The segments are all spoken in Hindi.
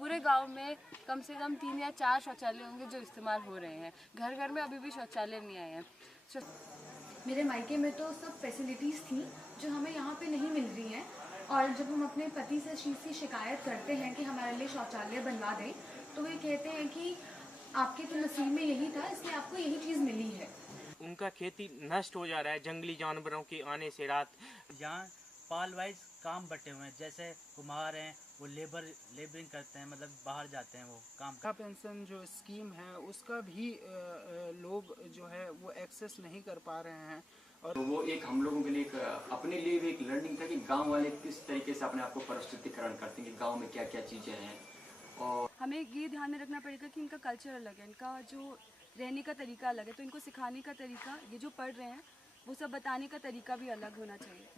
पूरे गांव में कम से कम 3 या 4 शौचालय होंगे जो इस्तेमाल हो रहे हैं। घर घर में अभी भी शौचालय नहीं आए हैं। मेरे मायके में तो सब फैसिलिटीज़ थी जो हमें यहाँ पे नहीं मिल रही हैं, और जब हम अपने पति से इस चीज़ की शिकायत करते हैं कि हमारे लिए शौचालय बनवा दें, तो वे कहते हैं कि आपके तो नसीब में यही था, इसलिए आपको यही चीज़ मिली है। उनका खेती नष्ट हो जा रहा है जंगली जानवरों के आने से। रात जहाँ पाल वाइज काम बटे हुए हैं, जैसे कुम्हार हैं वो लेबरिंग करते हैं, मतलब बाहर जाते हैं वो काम का पेंशन जो स्कीम है उसका भी लोग जो है वो एक्सेस नहीं कर पा रहे हैं। और तो वो एक हम लोगों के लिए अपने लिए भी एक लर्निंग था कि गांव वाले किस तरीके से अपने आप को परिस्थितिकरण करते हैं कि गांव में क्या क्या चीज़ें हैं। और हमें ये ध्यान में रखना पड़ेगा कि इनका कल्चर अलग है, इनका जो रहने का तरीका अलग है, तो इनको सिखाने का तरीका, ये जो पढ़ रहे हैं वो सब बताने का तरीका भी अलग होना चाहिए।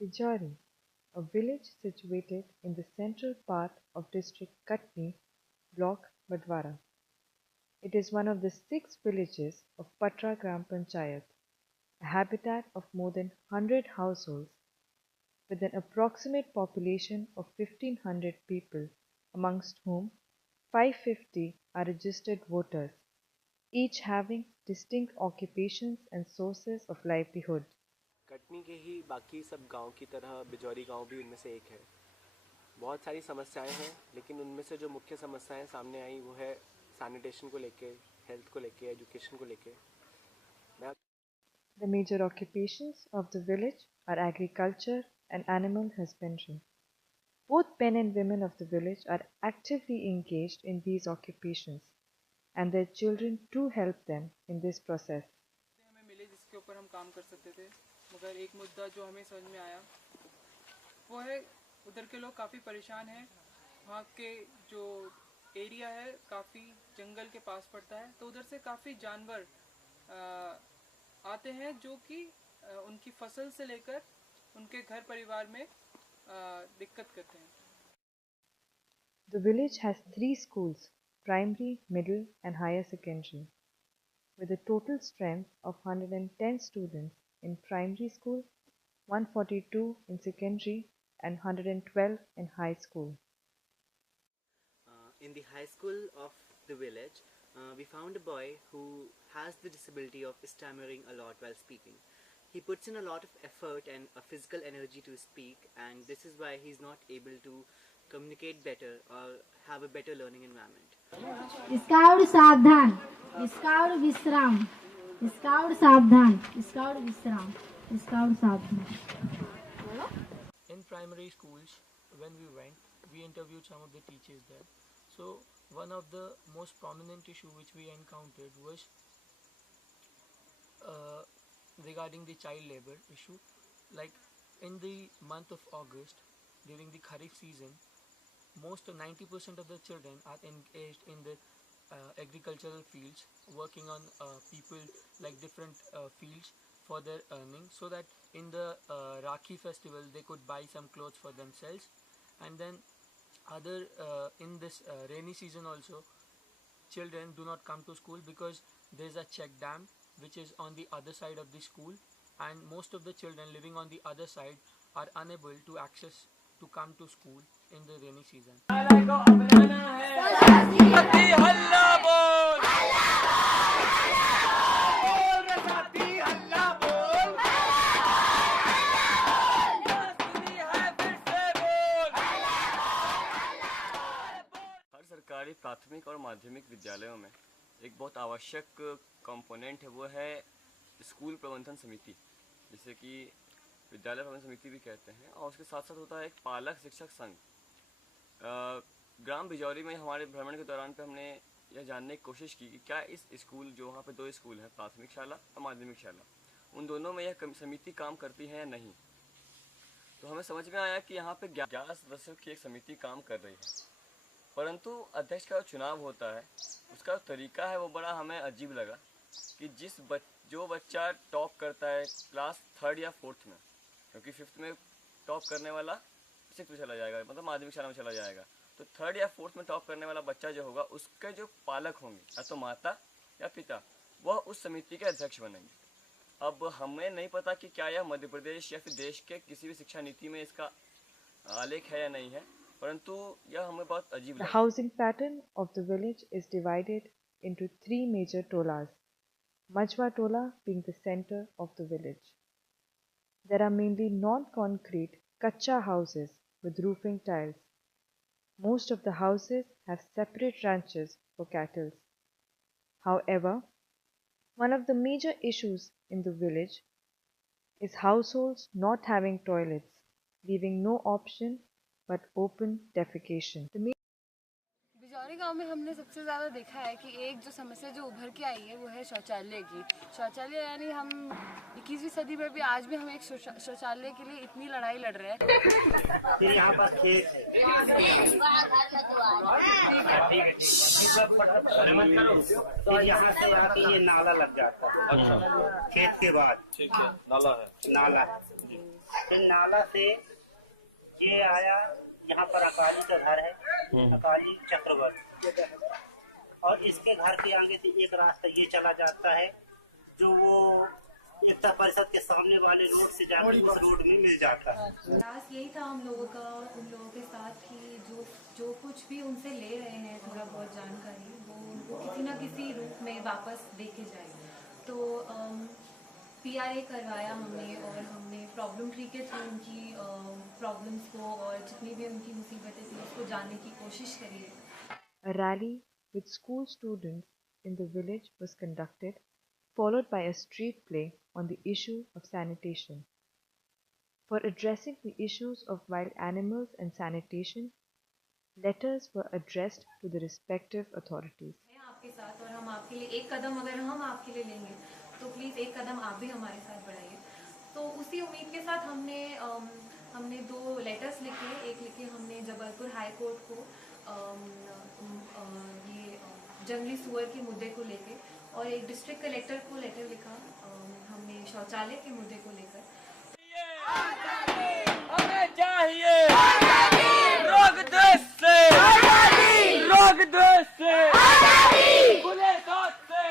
Bijari, a village situated in the central part of district Katni, block Badwara. It is one of the 6 villages of Patra Gram Panchayat, a habitat of more than 100 households, with an approximate population of 1500 people, amongst whom 550 are registered voters, each having distinct occupations and sources of livelihood. Katni के ही बाकी सब गांव की तरह बिजौरी गांव भी उनमें से एक है। बहुत सारी समस्याएं हैं, लेकिन उनमें से जो मुख्य समस्याएं सामने आई वो है सैनिटेशन को लेके, हेल्थ को लेके, एजुकेशन को लेके। The major occupations of the village are agriculture and animal husbandry. Both men and women of the village are actively engaged in these occupations, and their children too help them in this process. हमें मिले जिसके ऊपर हम काम कर सकते थे, मगर एक मुद्दा जो हमें समझ में आया वो है उधर के लोग काफ़ी परेशान हैं। वहाँ के जो एरिया है काफ़ी जंगल के पास पड़ता है, तो उधर से काफ़ी जानवर आते हैं जो कि उनकी फसल से लेकर उनके घर परिवार में दिक्कत करते हैं। The village has 3 schools, primary, middle and higher secondary, with a total strength of 110 students in primary school, 142 in secondary and 112 in high school. In the high school of the village, we found a boy who has the disability of stammering a lot while speaking. He puts in a lot of effort and a physical energy to speak, and this is why he's not able to communicate better or have a better learning environment. Scout सावधान, स्काउट विश्राम, स्काउट सावधान, स्काउट विश्राम, स्काउट सावधान। In primary schools, when we went, we interviewed some of the teachers there. So one of the most prominent issue which we encountered was regarding the child labor issue. Like in the month of August, during the Kharif season, most 90% of the children are engaged in the agricultural fields, working on people like different fields for their earning, so that in the Rakhi festival they could buy some clothes for themselves. And then other in this rainy season also, children do not come to school because there is a check dam which is on the other side of the school, and most of the children living on the other side are unable to access to come to school in the rainy season. सरकारी प्राथमिक और माध्यमिक विद्यालयों में एक बहुत आवश्यक कंपोनेंट है, वो है स्कूल प्रबंधन समिति, जिसे कि विद्यालय प्रबंधन समिति भी कहते हैं। और उसके साथ साथ होता है एक पालक शिक्षक संघ। ग्राम बिजौरी में हमारे भ्रमण के दौरान पे हमने यह जानने की कोशिश की कि क्या इस स्कूल, जो वहाँ पे 2 स्कूल हैं, प्राथमिक शाला और माध्यमिक शाला, उन दोनों में यह समिति काम करती है या नहीं। तो हमें समझ में आया कि यहाँ पे 11 सदस्यों की एक समिति काम कर रही है, परंतु अध्यक्ष का जो चुनाव होता है उसका जो तरीका है वो बड़ा हमें अजीब लगा कि जो बच्चा टॉप करता है क्लास 3rd या 4th में, क्योंकि 5th में टॉप करने वाला 6th में चला जाएगा, मतलब माध्यमिक शाला में चला जाएगा, तो 3rd या 4th में टॉप करने वाला बच्चा जो होगा उसके जो पालक होंगे या तो माता या पिता, वह उस समिति के अध्यक्ष बनेंगे। अब हमें नहीं पता कि क्या यह मध्य प्रदेश या फिर देश के किसी भी शिक्षा नीति में इसका आलेख है या नहीं है, परंतु यह हमें बहुत अजीब The लगा। housing pattern of the village is divided into 3 major tolas, Majwa Tola being the center of the village. There are mainly non-concrete kacha houses with roofing tiles. Most of the houses have separate ranches for cattle. However, one of the major issues in the village is households not having toilets, leaving no option but open defecation. Bijauri गांव में हमने सबसे ज़्यादा देखा है कि एक जो समस्या जो उभर के आई है वो है शौचालय की। शौचालय यानी हम 21वीं सदी में भी आज भी हम एक शौचालय के लिए इतनी लड़ाई लड़ रहे हैं। फिर यहाँ पर खेत है, फिर यहाँ से आके ये नाला लग जाता है, खेत के बाद नाला है, फिर नाला से ये आया, यहाँ पर अकाली का घर है, अकाली चक्रवर्ती, और इसके घर के आगे से एक रास्ता ये चला जाता है जो वो एकता परिषद के सामने वाले रोड से जाकर उस रोड में मिल जाता है। प्रयास यही था हम लोगों का, उन लोगों के साथ कि जो कुछ भी उनसे ले रहे हैं थोड़ा बहुत जानकारी, वो उनको किसी न किसी रूप में वापस देके जाए। तो PRA करवाया हमने, और हमने प्रॉब्लम ट्री के थ्रू उनकी प्रॉब्लम्स को और जितनी भी उनकी मुसीबतें थी उसको जानने की कोशिश करी है। A rally with school students in the village was conducted, followed by a street play on the issue of sanitation. For addressing the issues of wild animals and sanitation, letters were addressed to the respective authorities. आपके साथ, और हम आपके लिए एक कदम अगर हम आपके लिए लेंगे तो प्लीज़ एक कदम आप भी हमारे साथ बढ़ाइए। तो उसी उम्मीद के साथ हमने 2 लेटर्स लिखे। एक लिखे हमने जबलपुर हाई कोर्ट को ये जंगली सुअर के मुद्दे को लेकर, और एक डिस्ट्रिक्ट कलेक्टर को लेटर लिखा हमने शौचालय के मुद्दे को लेकर। हमें चाहिए रोग देश से, रोग देश से, खुले हाथ से।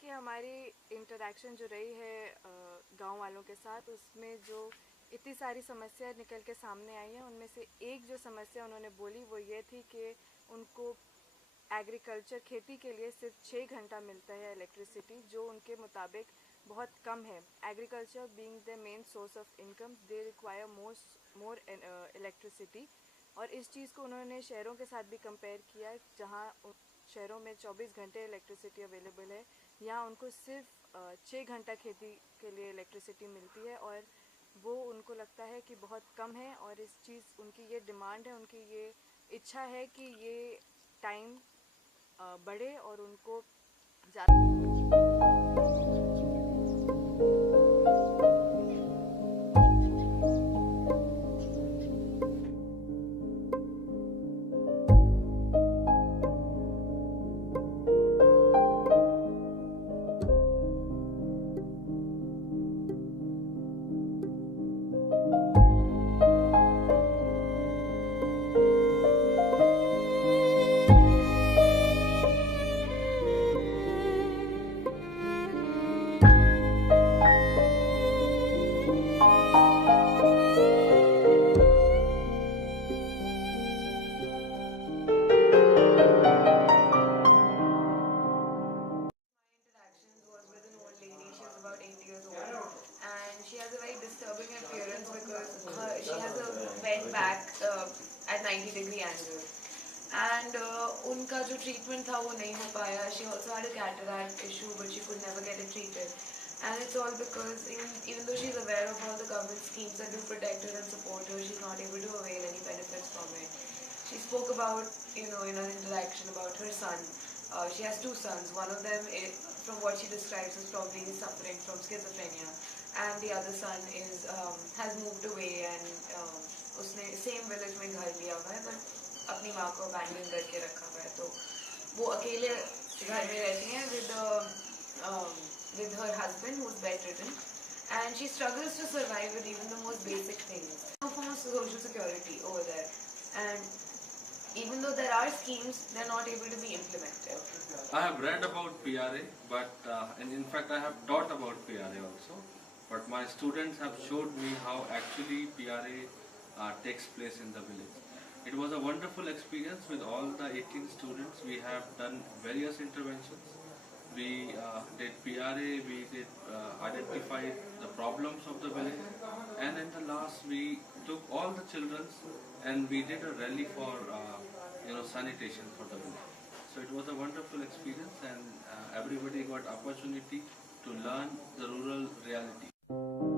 कि हमारी इंटरेक्शन जो रही है गांव वालों के साथ, उसमें जो इतनी सारी समस्या निकल के सामने आई हैं, उनमें से एक जो समस्या उन्होंने बोली वो ये थी कि उनको एग्रीकल्चर खेती के लिए सिर्फ 6 घंटा मिलता है इलेक्ट्रिसिटी, जो उनके मुताबिक बहुत कम है। Agriculture being the main source of income, they require more electricity. और इस चीज़ को उन्होंने शहरों के साथ भी कंपेयर किया, जहाँ शहरों में 24 घंटे इलेक्ट्रिसिटी अवेलेबल है, यहाँ उनको सिर्फ 6 घंटा खेती के लिए इलेक्ट्रिसिटी मिलती है, और वो उनको लगता है कि बहुत कम है। और इस चीज़ उनकी ये डिमांड है, उनकी ये इच्छा है कि ये टाइम बढ़े और उनको उनका जो ट्रीटमेंट था वो नहीं हो पाया। She also had a cataract issue but she could never get it treated, and it's all because even though she's aware of all the government schemes that do protect her and support her, she's not able to avail any benefits from it. She spoke about, in an interaction about her son. She has two sons. One of them, from what she describes, is probably suffering from schizophrenia, and the other son has moved away and उसने same village में घर लिया हुआ है, but अपनी माँ को abandon करके रखा हुआ है, तो वो अकेले घर में रहती हैं with her husband who's bedridden, and she struggles to survive with even the most basic things. No form of social security over there, and even though there are schemes, they're not able to be implemented. I have read about PRA, but and in fact I have taught about PRA also. But my students have showed me how actually PRA takes place in the village. It was a wonderful experience with all the 18 students. We have done various interventions. We did PRA, we did identify the problems of the village, and in the last we took all the children and we did a rally for sanitation for the village. So it was a wonderful experience, and everybody got opportunity to learn the rural reality.